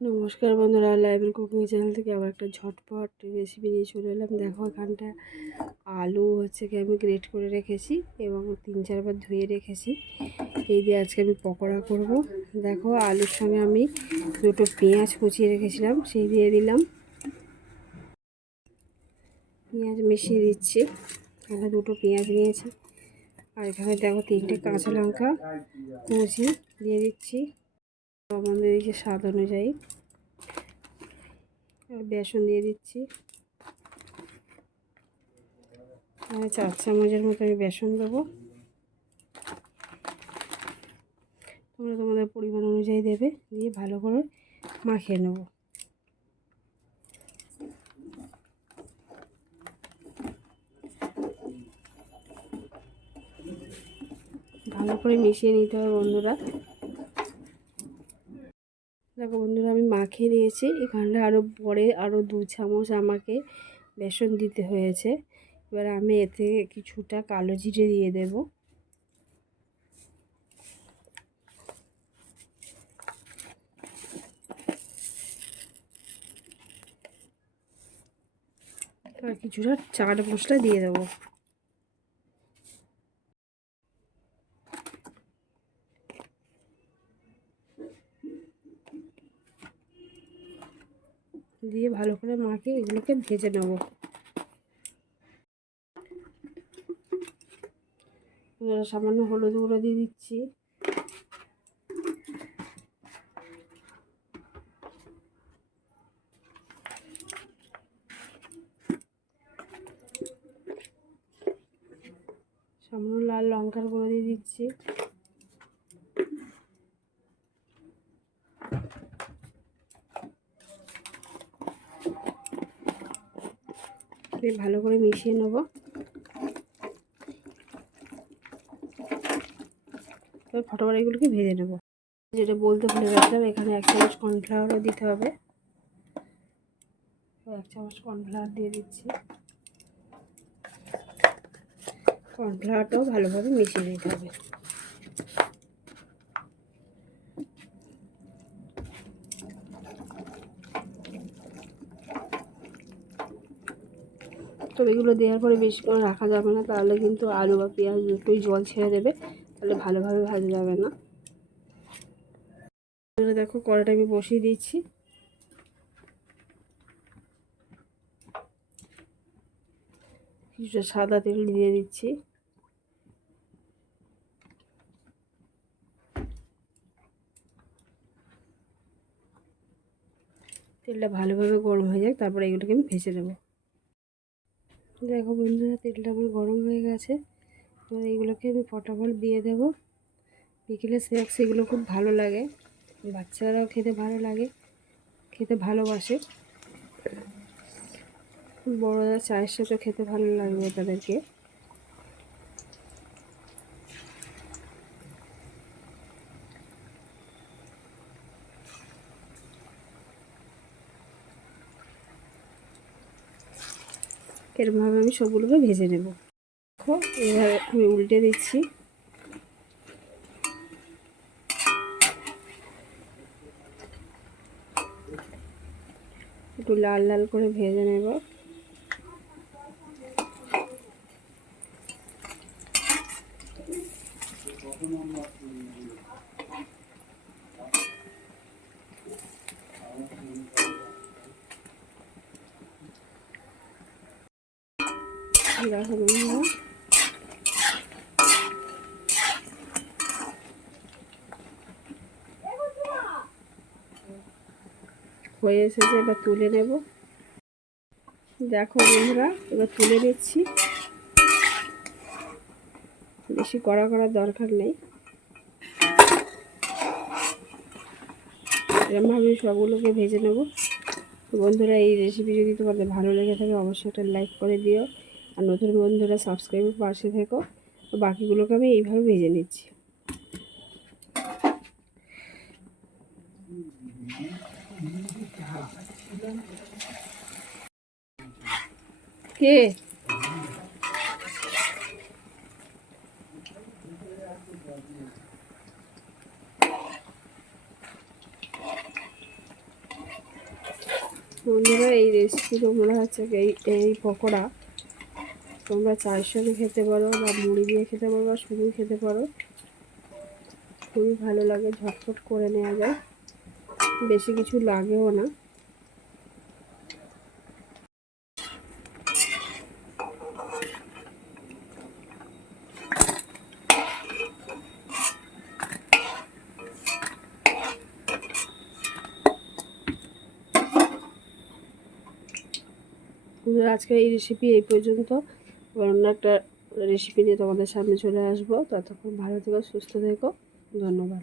নমস্কার বন্ধুরা library cooking channel থেকে আবার একটা ঝটপট রেসিপি নিয়ে চলে এলাম। দেখো এখানটা আলু হচ্ছে কি আমি গ্রেট করে রেখেছি এবং তিন চারবার ধুয়ে রেখেছি। এই দিয়ে আজকে আমি পকোড়া করব। দেখো আলুর সঙ্গে আমি দুটো পেঁয়াজ কুচিয়ে রেখেছিলাম, সেই দিয়ে দিলাম। পেঁয়াজ মিশিয়ে দিচ্ছি এখানে দুটো পেঁয়াজ নিয়েছি। আর এখানে দেখো তিনটে কাঁচা লঙ্কা কুচি দিয়ে দিচ্ছি। আমাদের দিচ্ছে স্বাদ অনুযায়ী বেসন দিয়ে দিচ্ছি। চার চামচের মতো আমি বেসন দেবো। তোমরা তোমাদের পরিমাণ অনুযায়ী দেবে, দিয়ে ভালো করে মাখিয়ে নেব। ভালো করে মিশিয়ে নিতে হবে বন্ধুরা। দেখো বন্ধুরা, আমি মাখিয়ে নিয়েছি। এখানটা আরও পরে আরও দু চামচ আমাকে বেসন দিতে হয়েছে। এবার আমি এতে কিছুটা কালো জিরে দিয়ে দেব। আর কিছুটা চাট মশলা দিয়ে দেবো। দিয়ে ভালো করে মাকে এগুলোকে ভেজে নেব। সামান্য হলুদ গুঁড়ো দিয়ে দিচ্ছি। সামান্য লাল লঙ্কার গুঁড়ো দিয়ে দিচ্ছি। দিয়ে ভালো করে মিশিয়ে নেব। এবার ফটোবাড়িগুলোকে ভেজে নেব। যেটা বলতে ভুলে গেছিলাম, এখানে এক চামচ কর্নফ্লাওয়ারও দিতে হবে। এক চামচ কর্নফ্লাওয়ার দিয়ে দিচ্ছি। কর্নফ্লাওয়ারটাও ভালোভাবে মিশিয়ে নিতে হবে। তবে এগুলো দেওয়ার পরে বেশিক্ষণ রাখা যাবে না, তাহলে কিন্তু আলু বা পেঁয়াজ দুটোই জল ছেড়ে দেবে, তাহলে ভালোভাবে ভাজা যাবে না। দেখো কড়াটা আমি বসিয়ে দিচ্ছি। কিছুটা সাদা তেল দিয়ে দিচ্ছি। তেলটা ভালোভাবে গরম হয়ে যাক, তারপরে এগুলোকে আমি ভেজে নেব। দেখো বন্ধুরা, তেলটা আমার গরম হয়ে গেছে। এবার এইগুলোকে আমি ফটাফট দিয়ে দেব। বিকেলে স্ন্যাক্স এগুলো খুব ভালো লাগে। বাচ্চারাও খেতে ভালো লাগে, খেতে ভালোবাসে। বড়রা চায়ের সাথে খেতে ভালো লাগবে তাদেরকে। এরমভাবে আমি সবগুলোকে ভেজে নেব। দেখো, এভাবে আমি উল্টে দিচ্ছি। একটু লাল লাল করে ভেজে নেব। দেখো বন্ধুরা হয়ে এসেছে, এবার তুলে নেব। দেখো বন্ধুরা, এবার তুলে নিচ্ছি। বেশি কড়া করার দরকার নেই। এরমভাবে সবগুলোকে ভেজে নেব। বন্ধুরা, এই রেসিপি যদি তোমাদের ভালো লেগে থাকে, অবশ্যই একটা লাইক করে দিও। আর নতুন বন্ধুরা সাবস্ক্রাইবের পাশে থেকো। বাকিগুলোকে আমি এইভাবে ভেজে নিচ্ছি। কে? বন্ধুরা, এই রেসিপি তোমরা হচ্ছে এই এই পকোড়া। তোমরা চায়ের সঙ্গে খেতে পারো বা মুড়ি দিয়ে খেতে পারো বা শুধু খেতে পারো। খুবই ভালো লাগে, ঝটপট করে নেওয়া যায়। বেশি কিছু লাগেও না। আজকের এই রেসিপি এই পর্যন্ত। এবার অন্য একটা রেসিপি নিয়ে তোমাদের সামনে চলে আসব। ততক্ষণ ভালো থেকো, সুস্থ থেকো। ধন্যবাদ।